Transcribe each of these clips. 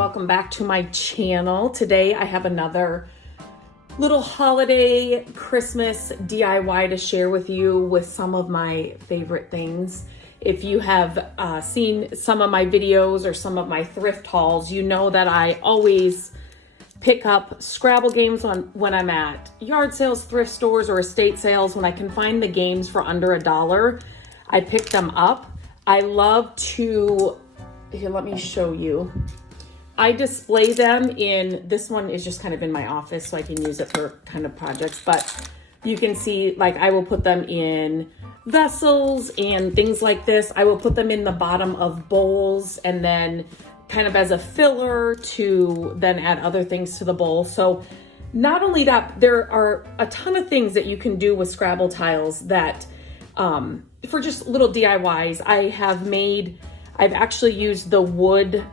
welcome back to my channel. Today I have another little holiday Christmas DIY to share with you with some of my favorite things. If you have seen some of my videos or some of my thrift hauls, you know that I always pick up Scrabble games when I'm at yard sales, thrift stores, or estate sales. When I can find the games for under $1, I pick them up. I love to, here, let me show you. I display them in, this one is just kind of in my office so I can use it for kind of projects, but you can see, like, I will put them in vessels and things like this. I will put them in the bottom of bowls and then kind of as a filler to then add other things to the bowl. So not only that, there are a ton of things that you can do with Scrabble tiles that for just little DIYs. I've actually used the wood,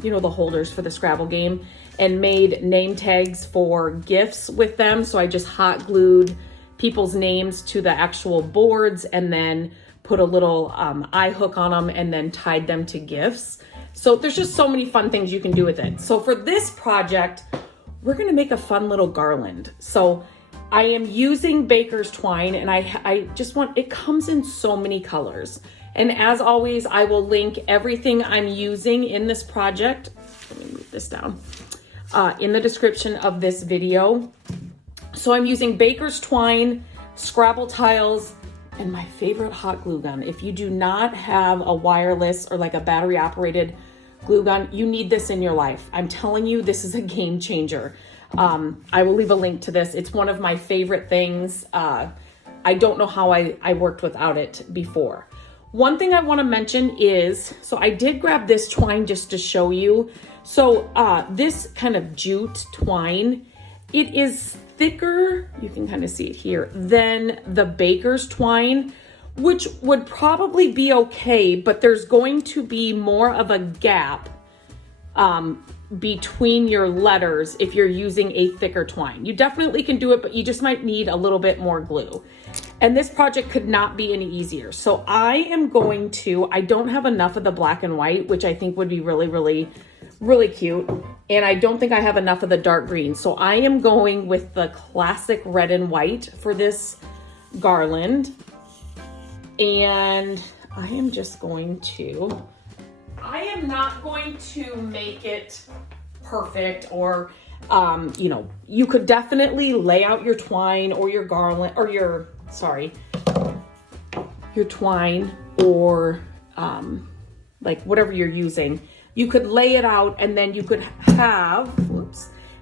the holders for the Scrabble game, and made name tags for gifts with them. So I just hot glued people's names to the actual boards and then put a little eye hook on them and then tied them to gifts. So there's just so many fun things you can do with it. So for this project, we're gonna make a fun little garland. So I am using baker's twine, and I just want, it comes in so many colors. And as always, I will link everything I'm using in this project, let me move this down, in the description of this video. So I'm using baker's twine, Scrabble tiles, and my favorite hot glue gun. If you do not have a wireless or like a battery operated glue gun, you need this in your life. I'm telling you, this is a game changer. I will leave a link to this. It's one of my favorite things. I don't know how I worked without it before. One thing I want to mention is, so I did grab this twine just to show you. So this kind of jute twine, it is thicker, you can kind of see it here, than the baker's twine, which would probably be okay, but there's going to be more of a gap between your letters if you're using a thicker twine. You definitely can do it, but you just might need a little bit more glue. And this project could not be any easier. So I am going to, I don't have enough of the black and white, which I think would be really, really, really cute. And I don't think I have enough of the dark green. So I am going with the classic red and white for this garland. And I am just going to, I am not going to make it perfect or, you could definitely lay out your twine or your garland or your twine or like whatever you're using. You could lay it out and then you could have,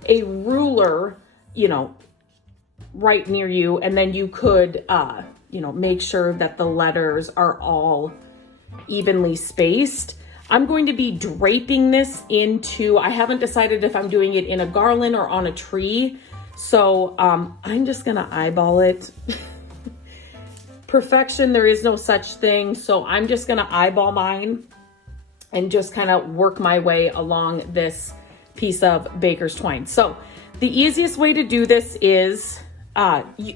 a ruler, right near you. And then you could, make sure that the letters are all evenly spaced. I'm going to be draping this into, I haven't decided if I'm doing it in a garland or on a tree. So I'm just gonna eyeball it. Perfection, there is no such thing. So I'm just gonna eyeball mine and just kind of work my way along this piece of baker's twine. So the easiest way to do this is,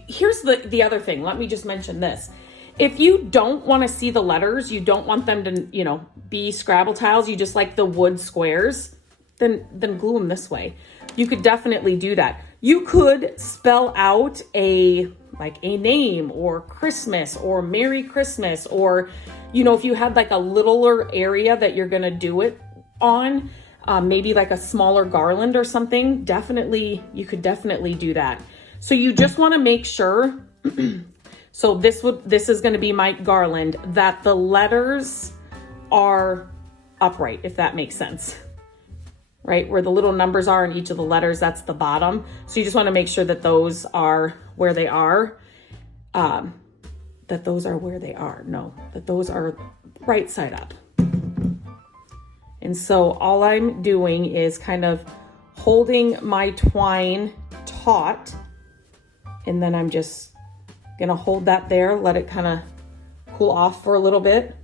here's the other thing. Let me just mention this. If you don't want to see the letters, you don't want them to, be Scrabble tiles, you just like the wood squares, then glue them this way. You could definitely do that. You could spell out a name or Christmas or Merry Christmas, or, if you had like a littler area that you're going to do it on, maybe like a smaller garland or something, you could definitely do that. So you just want to make sure, so this is going to be my garland, that the letters are upright, if that makes sense. Right? Where the little numbers are in each of the letters, that's the bottom. So you just want to make sure that those are where they are. That those are right side up. And so all I'm doing is kind of holding my twine taut, and then I'm just gonna hold that there, let it kind of cool off for a little bit.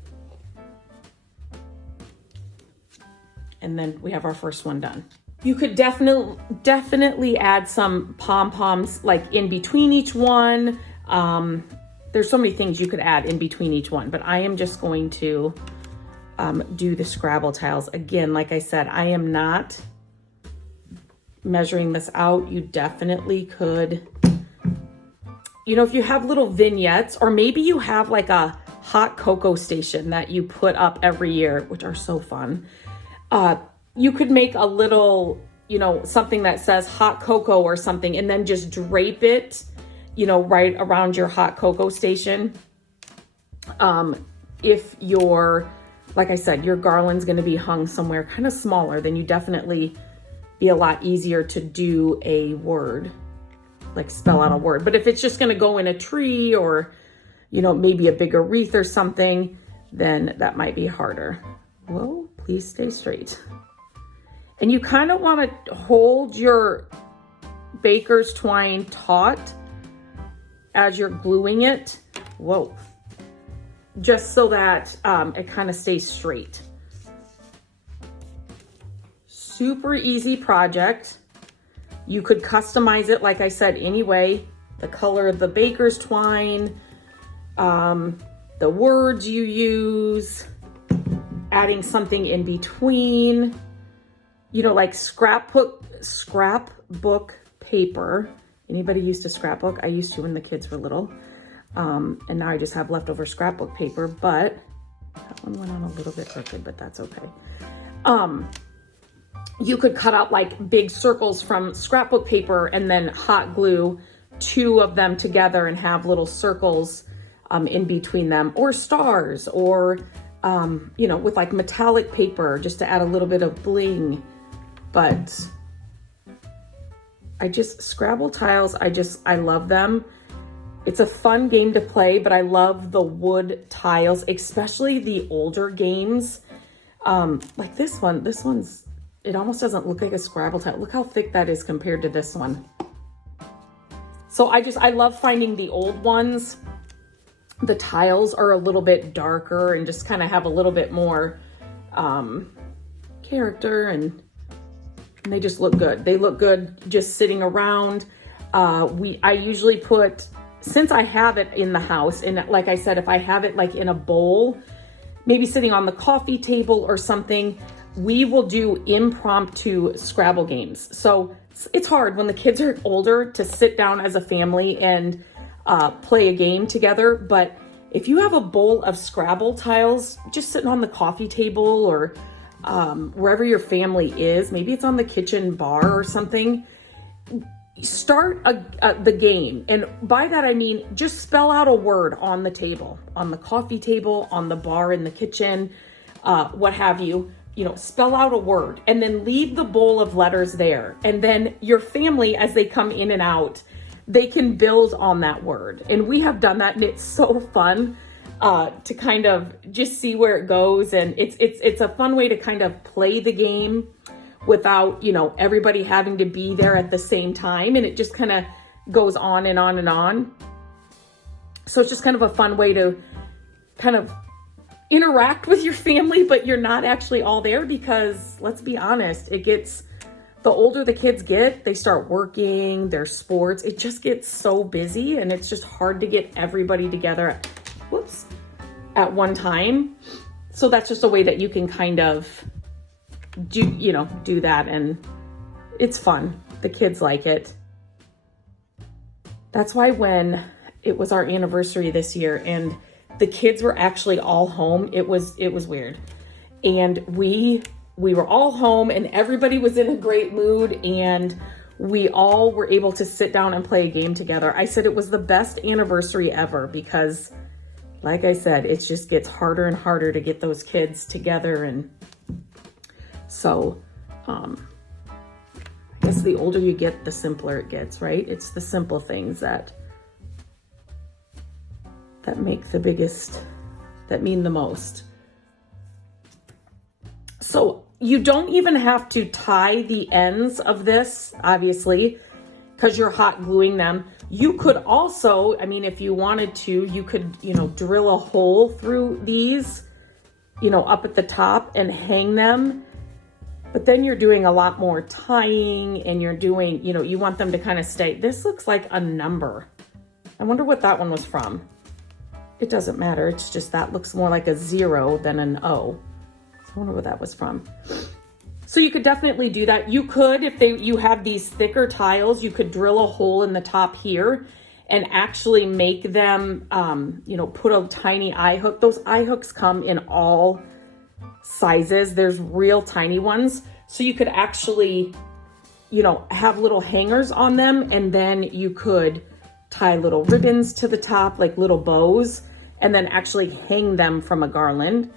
And then we have our first one done. You could definitely add some pom-poms like in between each one. There's so many things you could add in between each one, but I am just going to do the Scrabble tiles. Again, like I said, I am not measuring this out. You definitely could, you know, if you have little vignettes, or maybe you have like a hot cocoa station that you put up every year, which are so fun. You could make a little, you know, something that says hot cocoa or something, and then just drape it, you know, right around your hot cocoa station. If your, like I said, your garland's going to be hung somewhere kind of smaller, then you definitely be a lot easier to do a word, like spell out a word. But if it's just going to go in a tree, or, you know, maybe a bigger wreath or something, then that might be harder. Whoa, please stay straight. And you kind of want to hold your baker's twine taut as you're gluing it. Whoa. Just so that it kind of stays straight. Super easy project. You could customize it, like I said, anyway. The color of the baker's twine, the words you use, adding something in between, you know, like scrapbook paper. Anybody used to scrapbook? I used to when the kids were little. And now I just have leftover scrapbook paper, but that one went on a little bit crooked, but that's okay. You could cut out like big circles from scrapbook paper and then hot glue 2 of them together and have little circles in between them, or stars, or, you know, with like metallic paper just to add a little bit of bling. But Scrabble tiles, I love them. It's a fun game to play, but I love the wood tiles, especially the older games. Like this one's, it almost doesn't look like a Scrabble tile. Look how thick that is compared to this one. So I love finding the old ones. The tiles are a little bit darker and just kind of have a little bit more character, and they just look good. They look good just sitting around. I usually put, since I have it in the house, and like I said, if I have it like in a bowl, maybe sitting on the coffee table or something, we will do impromptu Scrabble games. So it's hard when the kids are older to sit down as a family and play a game together. But if you have a bowl of Scrabble tiles just sitting on the coffee table, or wherever your family is, maybe it's on the kitchen bar or something, start the game. And by that, I mean, just spell out a word on the table, on the coffee table, on the bar, in the kitchen, what have you. You know, spell out a word and then leave the bowl of letters there. And then your family, as they come in and out, they can build on that word. And we have done that, and it's so fun to kind of just see where it goes. And it's a fun way to kind of play the game without, you know, everybody having to be there at the same time. And it just kind of goes on and on and on. So it's just kind of a fun way to kind of interact with your family, but you're not actually all there, because let's be honest, the older the kids get, they start working, their sports, it just gets so busy, and it's just hard to get everybody together at one time. So that's just a way that you can kind of do that, and it's fun. The kids like it. That's why when it was our anniversary this year and the kids were actually all home, it was weird. And we were all home, and everybody was in a great mood, and we all were able to sit down and play a game together. I said it was the best anniversary ever, because like I said, it just gets harder and harder to get those kids together. And so I guess the older you get, the simpler it gets, right? It's the simple things that make the biggest, that mean the most. So you don't even have to tie the ends of this, obviously, because you're hot gluing them. You could also, I mean, if you wanted to, you could, drill a hole through these, up at the top and hang them. But then you're doing a lot more tying, and you're doing, you want them to kind of stay. This looks like a number. I wonder what that one was from. It doesn't matter. It's just that looks more like a 0 than an O. I wonder what that was from. So you could definitely do that. You could, if you have these thicker tiles, you could drill a hole in the top here and actually make them, you know, put a tiny eye hook. Those eye hooks come in all sizes. There's real tiny ones. So you could actually, you know, have little hangers on them, and then you could tie little ribbons to the top, like little bows, and then actually hang them from a garland.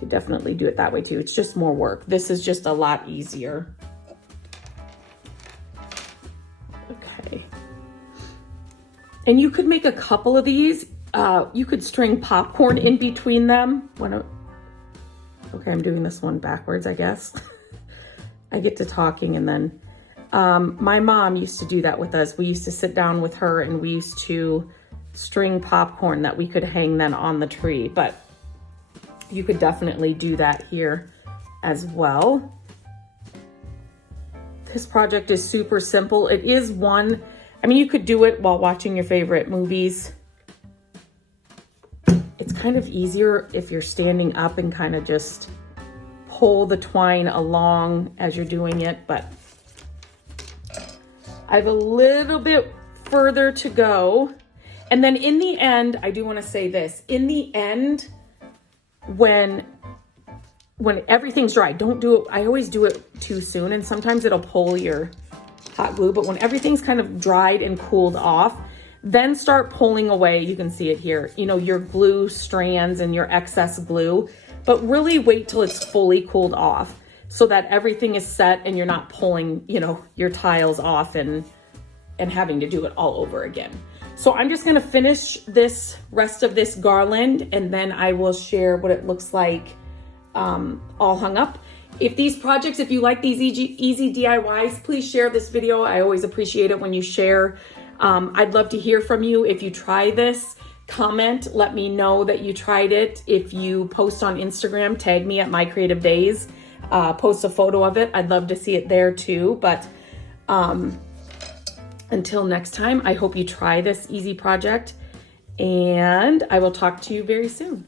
You definitely do it that way too. It's just more work. This is just a lot easier. Okay. And you could make a couple of these. You could string popcorn in between them. Okay, I'm doing this one backwards, I guess. I get to talking and then my mom used to do that with us. We used to sit down with her and we used to string popcorn that we could hang then on the tree. But you could definitely do that here as well. This project is super simple. It is one, I mean, you could do it while watching your favorite movies. It's kind of easier if you're standing up and kind of just pull the twine along as you're doing it, but I have a little bit further to go. And then in the end, I do want to say this, in the end, when everything's dry, don't do it. I always do it too soon, and sometimes it'll pull your hot glue, but when everything's kind of dried and cooled off, then start pulling away. You can see it here, you know, your glue strands and your excess glue, but really wait till it's fully cooled off so that everything is set and you're not pulling, you know, your tiles off and having to do it all over again. So I'm just gonna finish this rest of this garland, and then I will share what it looks like all hung up. If these projects, if you like these easy DIYs, please share this video. I always appreciate it when you share. I'd love to hear from you. If you try this, comment, let me know that you tried it. If you post on Instagram, tag me at My Creative Days, post a photo of it. I'd love to see it there too. But until next time, I hope you try this easy project, and I will talk to you very soon.